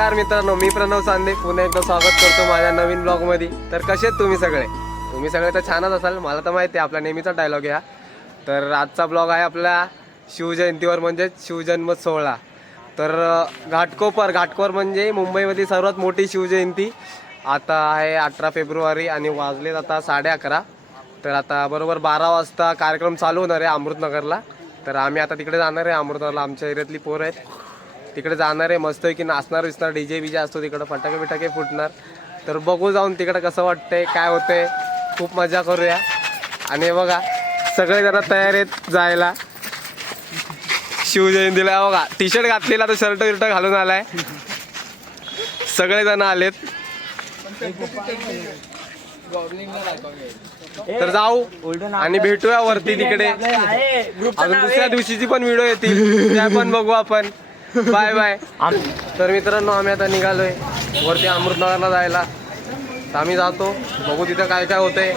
नमस्कार मित्रांनो, मी प्रणव सांदे पुन्हा एकदा स्वागत करतो माझ्या नवीन ब्लॉगमध्ये. तर कसे आहेत तुम्ही सगळे तर छानच असाल, मला तर माहिती आहे. आपला नेहमीचा डायलॉग आहे हा. तर आजचा ब्लॉग आहे आपल्या शिवजयंतीवर, म्हणजेच शिवजन्म सोहळा. तर घाटकोपर म्हणजे मुंबईमध्ये सर्वात मोठी शिवजयंती. आता आहे 18 फेब्रुवारी आणि वाजलेत आता 11:30. तर आता बरोबर 12 वाजता कार्यक्रम चालू होणार आहे अमृतनगरला. तर आम्ही आता तिकडे जाणार आहे अमृतनगरला. आमच्या एरियातली पोरं आहेत, तिकडे जाणार आहे. मस्त की नाचणार विसणार, डीजे बीजे असतो तिकडं, फटाके बिटाके फुटणार. तर बघू जाऊन तिकडं कसं वाटतंय, काय होतंय. खूप मजा करूया. आणि बघा सगळे जण तयार आहेत जायला शिवजयंतीला. बघा टी शर्ट घातलेला, तर शर्ट विर्ट घालून आलाय. सगळेजण आलेत. तर जाऊ आणि भेटूया वरती तिकडे. अजून दुसऱ्या दिवशीची पण व्हिडिओ येतील, त्या पण बघू आपण. Bye bye. तर मित्रांनो, आम्ही आता निघालोय वरती अमृतनगरला जायला. तर आम्ही जातो, बघू तिथं काय काय होतंय.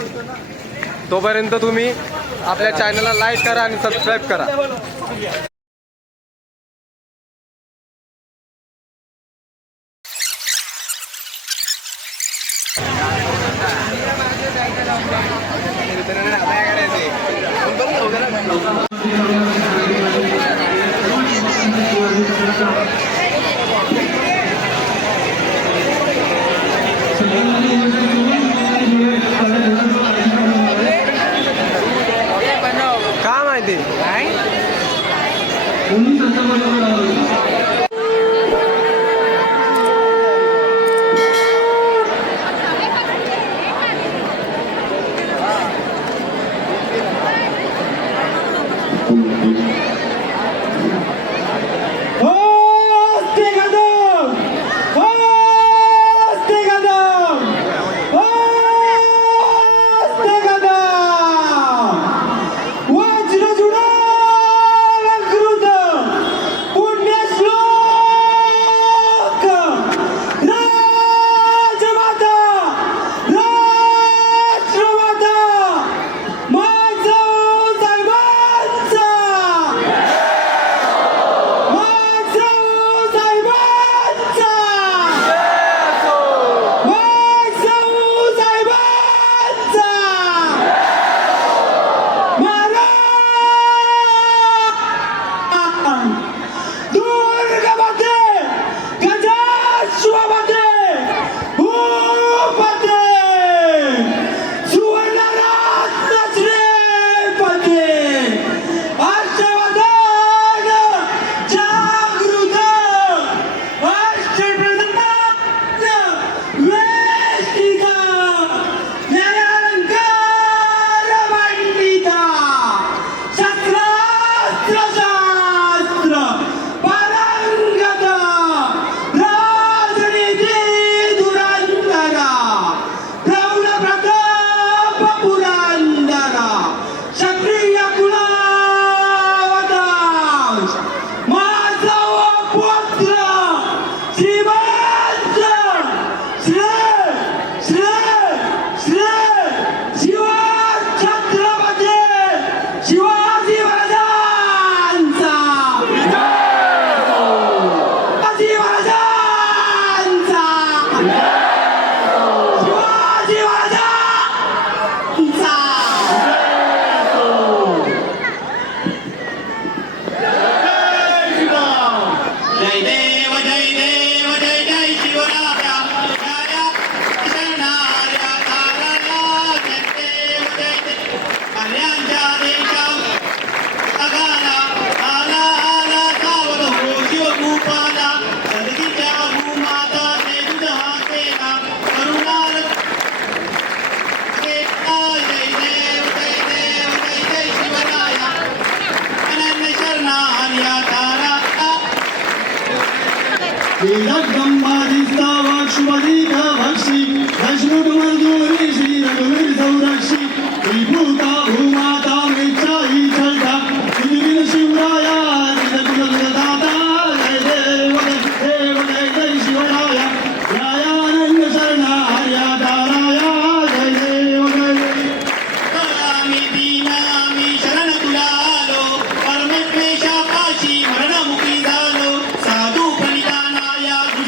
तोपर्यंत तुम्ही आपल्या चॅनलला लाईक करा आणि सबस्क्राईब करा. काय माहिती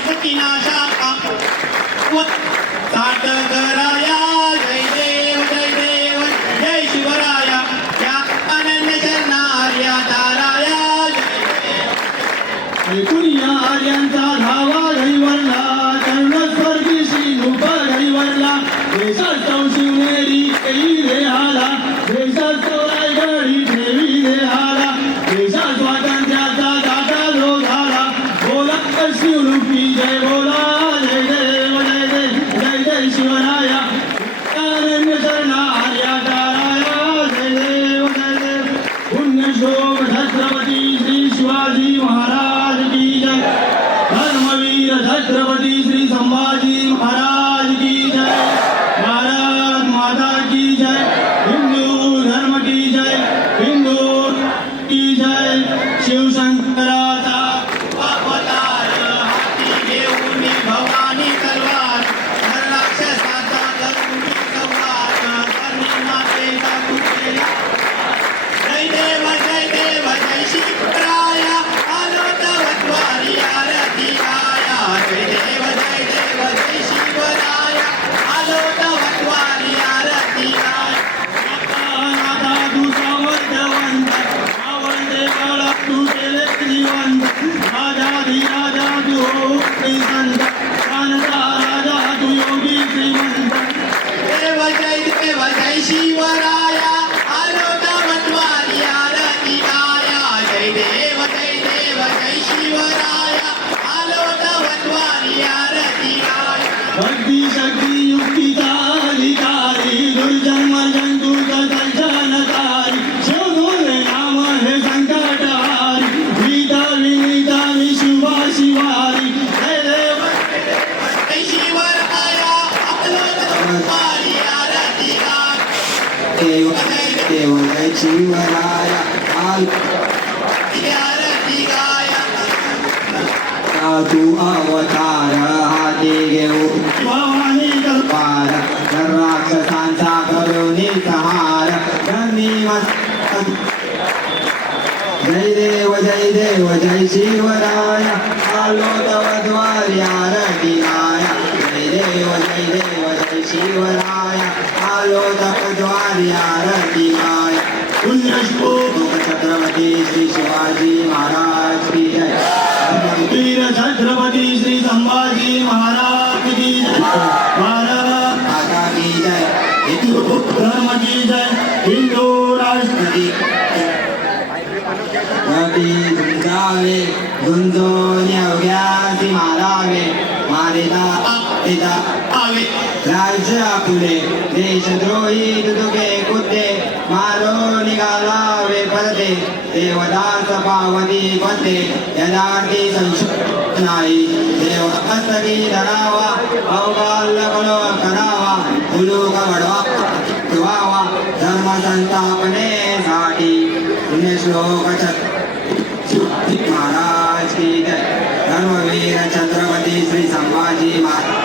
Sakina साठकराया जय देव जय देव जय शिवराया या अनन्य शरणार्या ताराया ऐकुनिया आर्यांचा धावा घडीवरला तरुण स्वर्गी श्री नूप घडीवरला देशास्तव शिवनेरी केली देहाला देशास्तव रायगडी ठेवी देहाला देशा स्वातंत्र्याचा दाता जो झाला बोला शिवरूपी जय बोला जय देव जय देव जय जय शिवराया अनन्य शरणार्या ताराया जय देव जय देव पुण्यश्लोक छत्रपती श्री शिवाजी महाराज की जय धर्मवीर छत्रपती श्री संभाजी महाराज की जय भारत माता की जय हिंदू धर्म की जय हिंदू की जय शिवशंकराचा अवतार हाती घेऊन भवानी तलवार राक्षसाचा करून संहार करणी मातेचा कुठेला जय देव जय देव जय शिवराया आलो तवत्वारी आरती आया जय देव जय शिवराया आलो तवत्वारी आरती आया नाथा तू सामर्थ्यवंत आवडते काळा तू केले श्रीवंत राजा तू हो श्रीसंत कानचा राजा तू योगी श्रीमंत देव जय शिवराया आलो तवत्वारी आरती आया जय देव जय शिवराया आलो तवत्वारी आरती आया भक्ती शक्ती युक्तीचा अधिकारी दुर्जन्म जंतूचा संचालकारी शोधून नाम हे संकटहारी गीता विनीता विशुभा शिवारी जय देव जय शिवराया आलो तवत्वारी आरती आया देव देव जय शिवराया आरती आया तू अवतार हाती घेऊ भवानी पार राक्षसांचा करुणी संहार धरणी जय देव जय शिवराया आलो तव द्वारी आरती आया जय देव जय शिवराया आलो तव द्वारी आरती आया पुण्यश्लोक छत्रपती श्री शिवाजी महाराज की जय वीर छत्रपती श्री संभाजी महाराज की जय भारत माता की जय हिंदू धर्म की जय हिंदू राष्ट्र की नदी झुंजावे झुंजून अवघ्यासी मारावे मारिता पिता आवे राज्य आपुले देशद्रोही तुके कुत्ते मारो निघालावे पडते देवदास पावनी पते यदार्थी संशोध नाही देव हस्तकी धरावा अवकाल कलो करावा उलूक वडवा ठेवावा धर्म संस्थापनेसाठी पुण्यश्लोक महाराज की जय धर्मवीर छत्रपती श्री संभाजी महाराज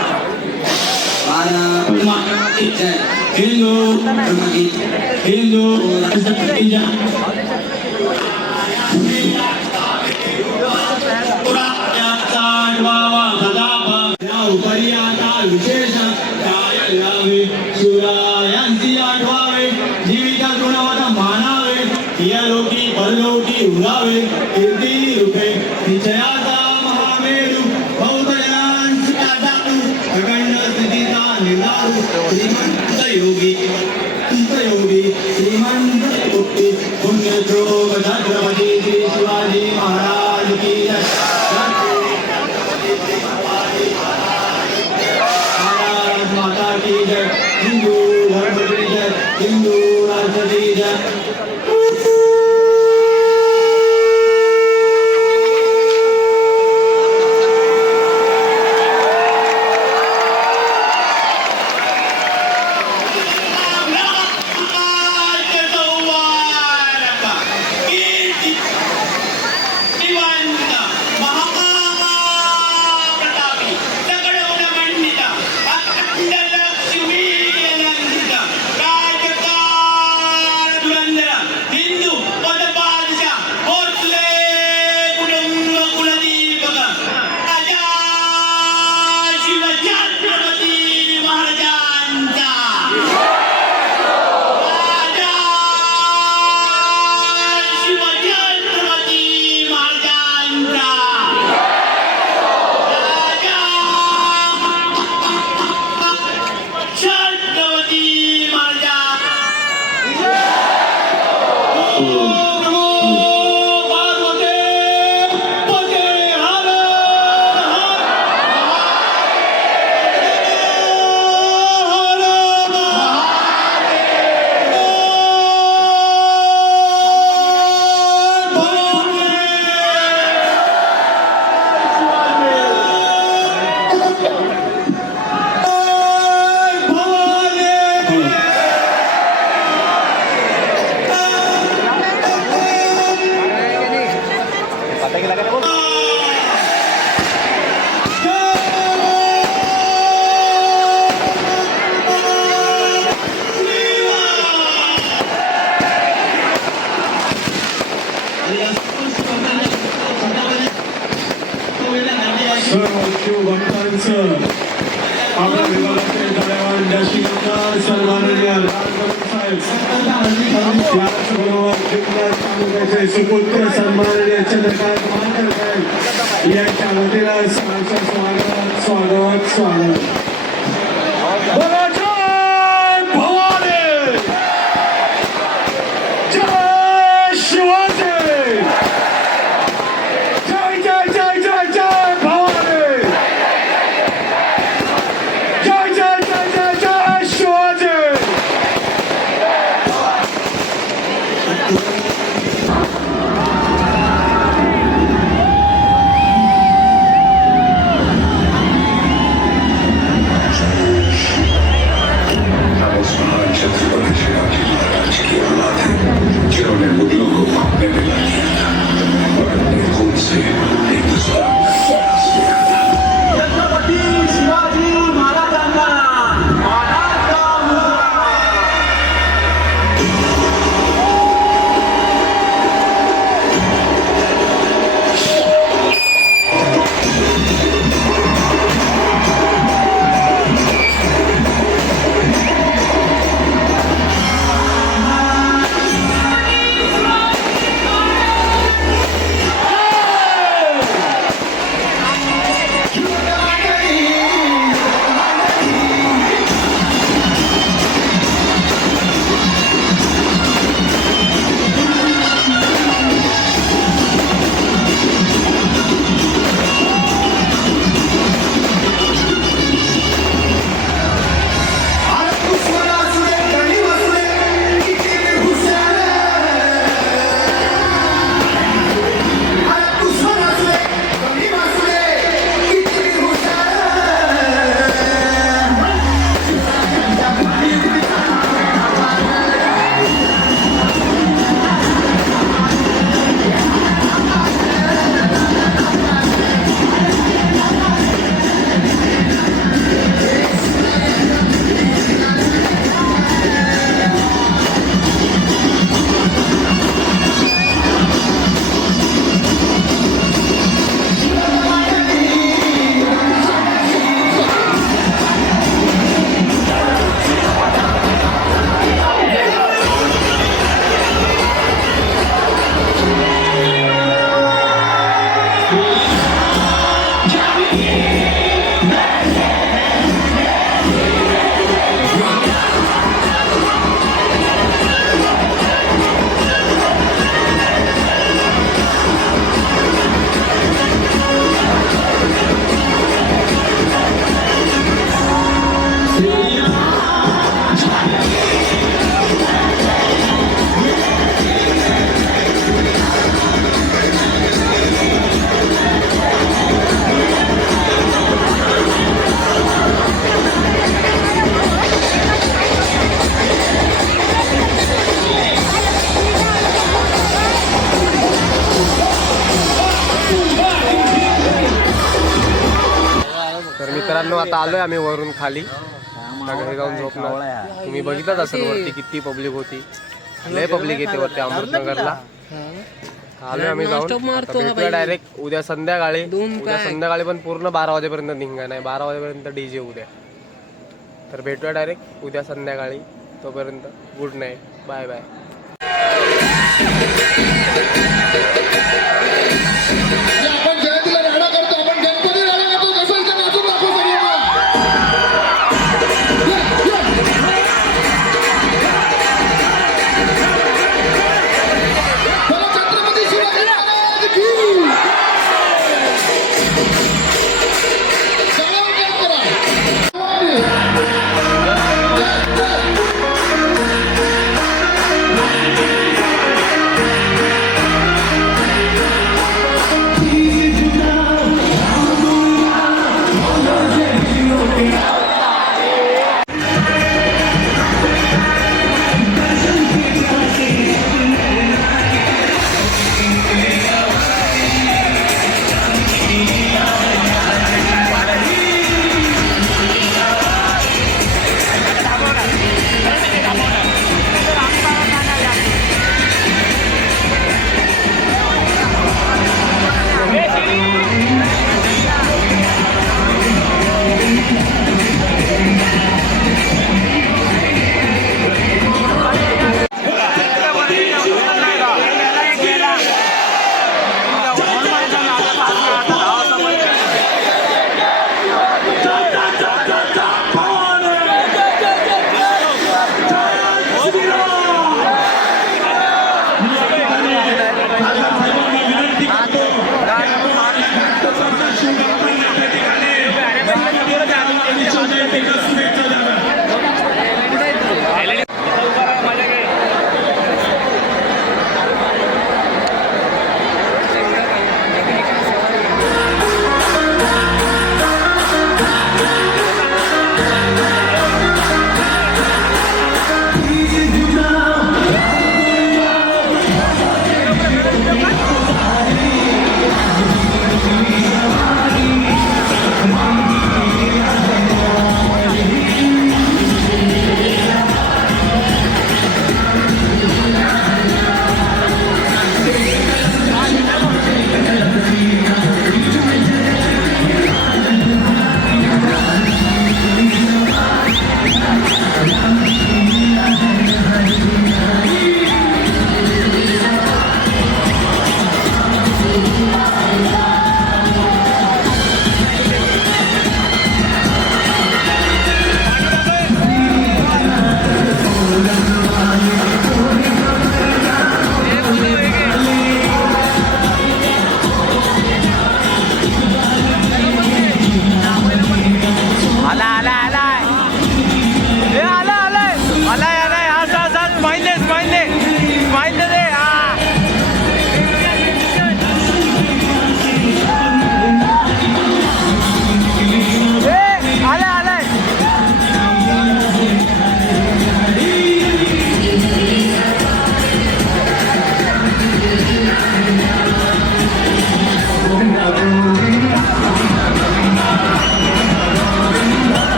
की जय हिंदू धर्म की हिंदू राष्ट्र की जय पुराण्याचा आठवावा सदापा उपरी आता विशेष काय लावे शिवरायांची आठवावे जीविका गुणवत्ता मानावे या लोकी परलोकी उरावे कीर्ती रूपे निश्चयाचा महामेरू बौद्धजनांची दादाू अखंड स्थितीचा निर्धारू श्रीमंत योगी श्रीमंत योगी पुण्यश्लोक छत्रपती श्री शिवाजी महाराज की जय भारत माता की जय हिंदू धर्म की जय हिंदू राष्ट्र की जय सुपुत्र सन्माननीय चंद्रकांत मानकर साहेब यांच्या वतीनं सहर्ष स्वागत स्वागत स्वागत. बोला जय भवानी, जय शिवाजी, जय जय जय जय जय भवानी, जय जय जय जय जय शिवाजी. छत्रपती शिवाजी महाराज की औलाद है जिन्होंने मुगलों को भागने में ला दिया था और अपने खून से हिंदुस्तान का विकास किया था. छत्रपती शिवाजी महाराजांना मानाचा मुजरा. तर मित्रांनो आता आलोय आम्ही वरून खाली, आता घरी जाऊन झोपणार. तुम्ही बघितलंच असेल वरती किती पब्लिक होती, लय पब्लिक येते वरती अमृतनगरला. आलोय आम्ही जाऊन, आता भेटूया डायरेक्ट उद्या संध्याकाळी. उद्या संध्याकाळी पण पूर्ण 12 वाजेपर्यंत निघा, नाही 12 वाजेपर्यंत डीजे उद्या. तर भेटूया डायरेक्ट उद्या संध्याकाळी. तोपर्यंत गुड नाईट, बाय बाय. आपण जयंतीला राडा करतो, आपण गणपती राडा करतो, कसं इथे नाचून दाखवू सगळ्यांना. बोला छत्रपती शिवाजी महाराज की. सगळ्यांना clap करा. जनतेच्या शुभेच्छा द्याव्या.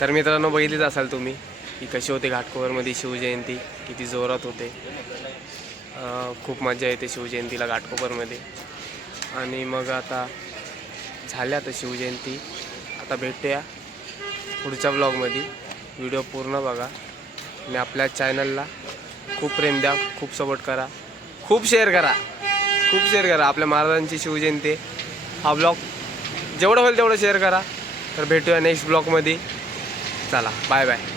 तर मित्रांनो, बघितलीच असाल तुम्ही की कशी होते घाटकोपरमध्ये शिवजयंती, किती जोरात होते. खूप मजा येते शिवजयंतीला घाटकोपरमध्ये. आणि मग आता झाल्या आता शिवजयंती. आता भेटूया पुढच्या ब्लॉगमध्ये. व्हिडिओ पूर्ण बघा आणि आपल्या चॅनलला खूप प्रेम द्या, खूप सपोर्ट करा, खूप शेअर करा, खूप शेअर करा. आपल्या महाराजांची शिवजयंती हा ब्लॉग जेवढं होईल तेवढं शेअर करा. तर भेटूया नेक्स्ट ब्लॉगमध्ये. चला, बाय बाय.